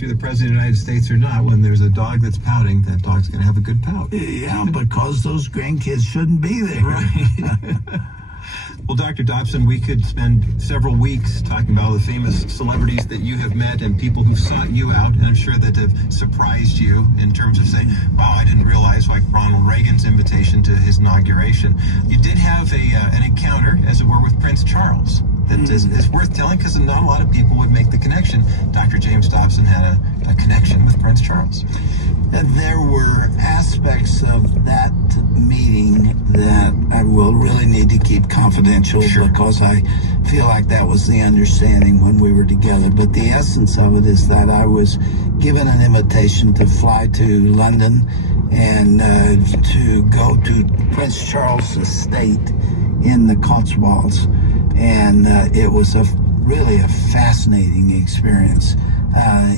if you're the president of the United States or not, when there's a dog that's pouting, that dog's going to have a good pout. Yeah, because those grandkids shouldn't be there. Right. Well, Dr. Dobson, we could spend several weeks talking about all the famous celebrities that you have met and people who sought you out, and I'm sure that have surprised you in terms of saying, wow, I didn't realize, like Ronald Reagan's invitation to his inauguration. You did have an encounter, as it were, with Prince Charles that is worth telling, because not a lot of people would make the connection. Dr. James Dobson had a connection with Prince Charles. There were aspects of that meeting that I will really need to keep confidential, sure, because I feel like that was the understanding when we were together. But the essence of it is that I was given an invitation to fly to London and to go to Prince Charles' estate in the Cotswolds. And it was really a fascinating experience.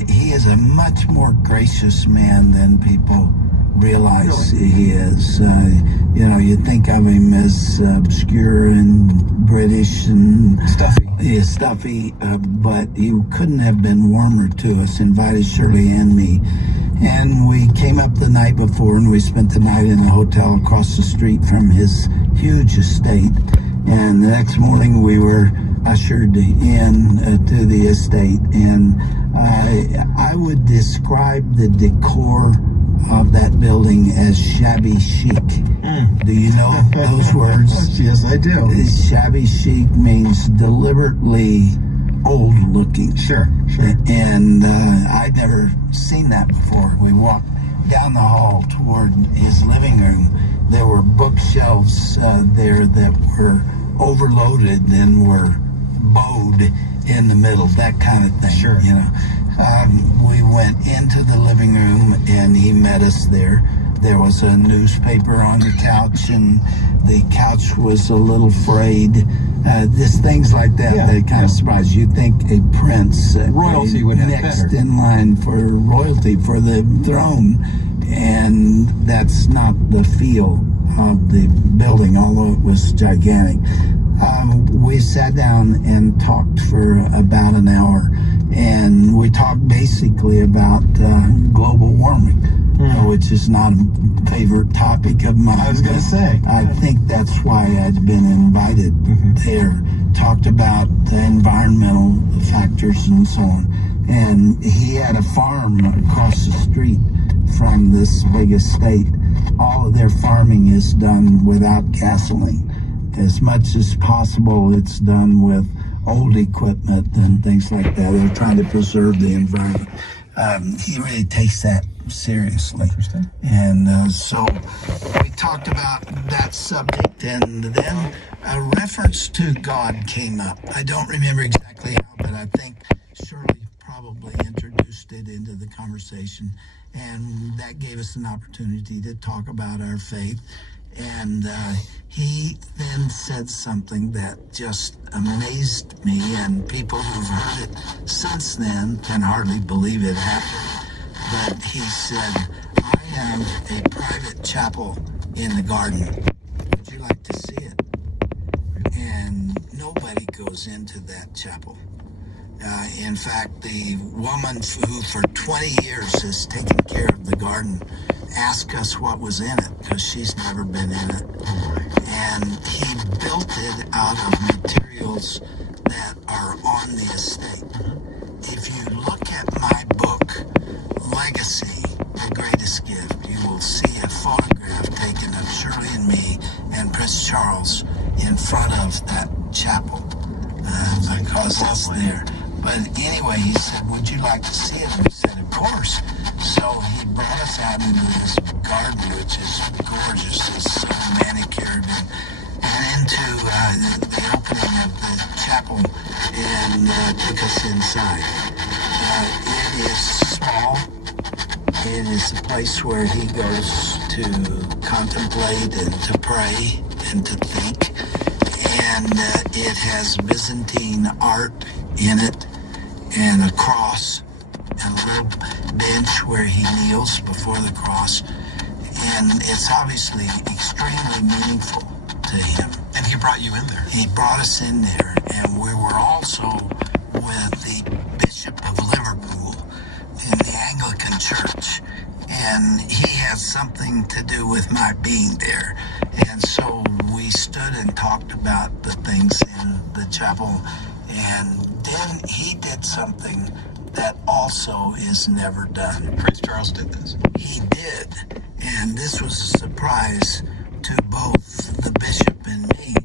He is a much more gracious man than people realize he is. You know, you think of him as obscure and British and stuffy, but he couldn't have been warmer to us, invited Shirley and me. And we came up the night before, and we spent the night in a hotel across the street from his huge estate. And the next morning we were ushered in to the estate, and I would describe the decor of that building as shabby chic. Do you know those words? Yes, I do. Shabby chic means deliberately old looking. Sure. And I'd never seen that before. We walked down the hall toward his living room. There were bookshelves there that were overloaded and were bowed in the middle, that kind of thing. Sure. You know, we went into the living room and he met us there. There was a newspaper on the couch, and the couch was a little frayed. Just things like that that kind of surprise you. Think a prince, royalty would have next better in line for royalty, for the throne, and that's not the feel of the building, although it was gigantic. We sat down and talked for about an hour, and we talked basically about global warming, which is not a favorite topic of mine. I was going to say. I think that's why I'd been invited there. Talked about the environmental factors and so on. And he had a farm across the street from this big estate. All of their farming is done without gasoline. As much as possible, it's done with old equipment and things like that. They're trying to preserve the environment. He really takes that seriously. Interesting. And so we talked about that subject, and then a reference to God came up. I don't remember exactly how, but I think Shirley probably introduced it into the conversation, and that gave us an opportunity to talk about our faith. And he then said something that just amazed me, and people who've heard it since then can hardly believe it happened. But he said, I have a private chapel in the garden. Would you like to see it? And nobody goes into that chapel. In fact, the woman who for 20 years has taken care of the garden asked us what was in it, because she's never been in it. And he built it out of materials that are on the estate. If you look at my book, Legacy, The Greatest Gift, you will see a photograph taken of Shirley and me and Prince Charles in front of that chapel, because it's there. But anyway, he said, would you like to see it? And we said, of course. So he brought us out into this garden, which is gorgeous. It's so manicured, and into the opening of the chapel, and took us inside. It is small. It is a place where he goes to contemplate and to pray and to think. And it has Byzantine art in it, and a cross, and a little bench where he kneels before the cross. And it's obviously extremely meaningful to him. And he brought you in there. He brought us in there, and we were also with the Bishop of Liverpool. And and he has something to do with my being there. And so we stood and talked about the things in the chapel, and then he did something that also is never done. Prince Charles did this. He did, and this was a surprise to both the bishop and me,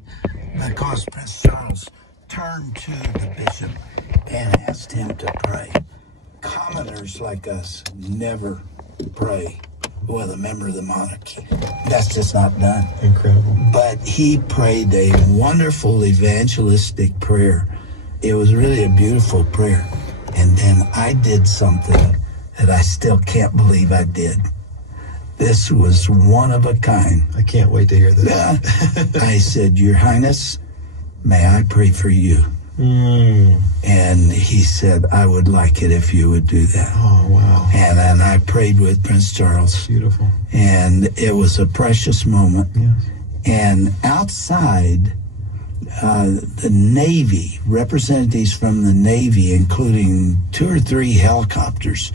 because Prince Charles turned to the bishop and asked him to pray. Commoners like us never pray with a member of the monarchy. That's just not done. Incredible. But he prayed a wonderful evangelistic prayer. It was really a beautiful prayer. And then I did something that I still can't believe I did. This was one of a kind. I can't wait to hear this. I said, Your Highness, may I pray for you? And he said, I would like it if you would do that. Oh, wow. And then I prayed with Prince Charles. Beautiful. And it was a precious moment. Yes. And outside, the Navy, representatives from the Navy, including 2 or 3 helicopters,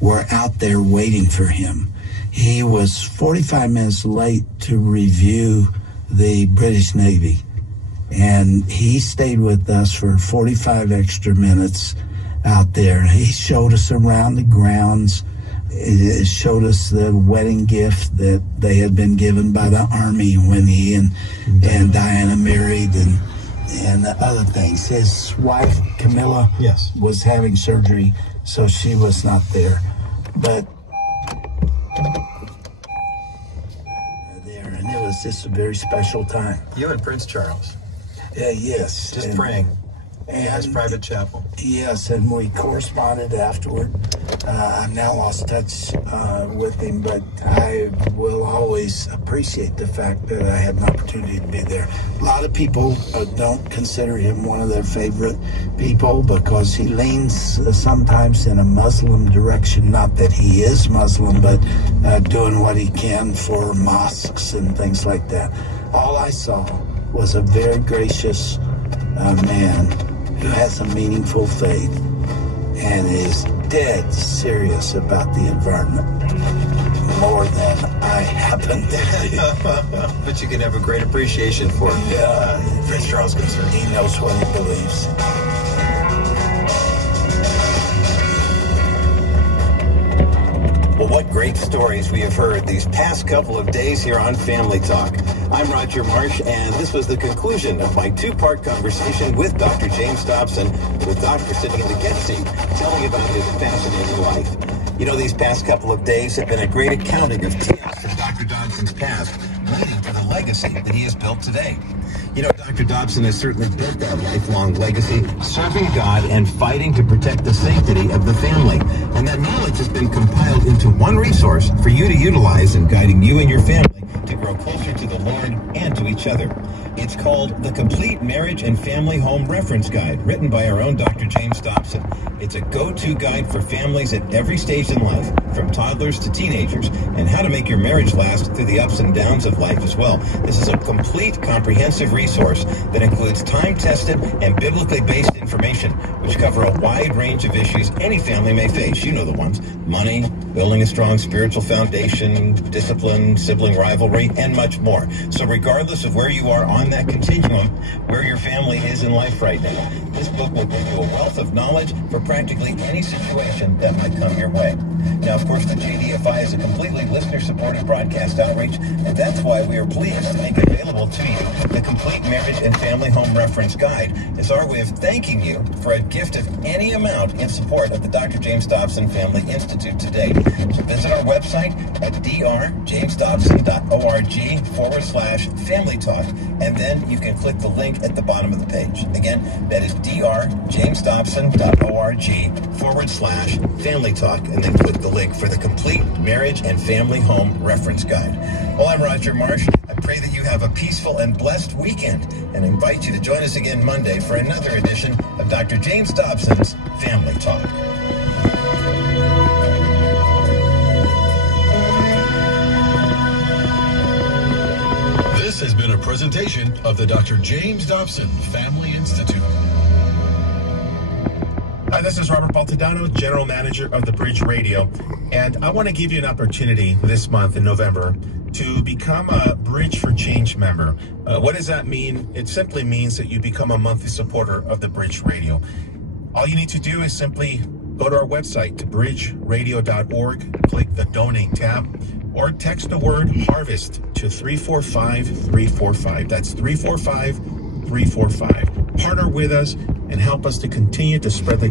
were out there waiting for him. He was 45 minutes late to review the British Navy. And he stayed with us for 45 extra minutes out there. He showed us around the grounds. It showed us the wedding gift that they had been given by the Army when he and Diana married, and the other things. His wife, Camilla, Yes. was having surgery, so she was not there. But there, and it was just a very special time. You and Prince Charles. Yes. Just praying. And He has private chapel. yes, and we corresponded afterward. I've now lost touch with him, but I will always appreciate the fact that I had an opportunity to be there. A lot of people don't consider him one of their favorite people because he leans sometimes in a Muslim direction. Not that he is Muslim, but doing what he can for mosques and things like that. All I saw was a very gracious man who has a meaningful faith and is dead serious about the environment, more than I happen to be. But you can have a great appreciation for Prince Charles concern. He knows what he believes. Well, what great stories we have heard these past couple of days here on Family Talk. I'm Roger Marsh, and this was the conclusion of my 2-part conversation with Dr. James Dobson, with Dr. sitting in the guest seat, telling about his fascinating life. You know, these past couple of days have been a great accounting of chaos in Dr. Dobson's past, leading to the legacy that he has built today. You know, Dr. Dobson has certainly built that lifelong legacy, serving God and fighting to protect the sanctity of the family. And that knowledge has been compiled into one resource for you to utilize in guiding you and your family to grow closer to the Lord and to each other. It's called The Complete Marriage and Family Home Reference Guide, written by our own Dr. James Dobson. It's a go-to guide for families at every stage in life, from toddlers to teenagers, and how to make your marriage last through the ups and downs of life as well. This is a complete, comprehensive resource that includes time-tested and biblically based information, which cover a wide range of issues any family may face. You know the ones: money, building a strong spiritual foundation, discipline, sibling rivalry, and much more. So regardless of where you are on that continuum, where your family is in life right now, this book will give you a wealth of knowledge for practically any situation that might come your way. Now, of course, the JDFI is a completely listener-supported broadcast outreach, and that's why we are pleased to make available to you the Complete Marriage and Family Home Reference Guide as our way of thanking you for a gift of any amount in support of the Dr. James Dobson Family Institute today. So visit our website at drjamesdobson.org/family talk, and then you can click the link at the bottom of the page. Again, that is drjamesdobson.org/family talk, and then click the link for the Complete Marriage and Family Home Reference Guide. Well, I'm Roger Marsh. I pray that you have a peaceful and blessed weekend, and invite you to join us again Monday for another edition of Dr. James Dobson's Family Talk. This has been a presentation of the Dr. James Dobson Family Institute. Hi, this is Robert Baltodano, General Manager of the Bridge Radio, and I want to give you an opportunity this month in November to become a Bridge for Change member. What does that mean? It simply means that you become a monthly supporter of the Bridge Radio. All you need to do is simply go to our website, bridgeradio.org, click the Donate tab, or text the word HARVEST to 345-345. That's 345-345. Partner with us and help us to continue to spread the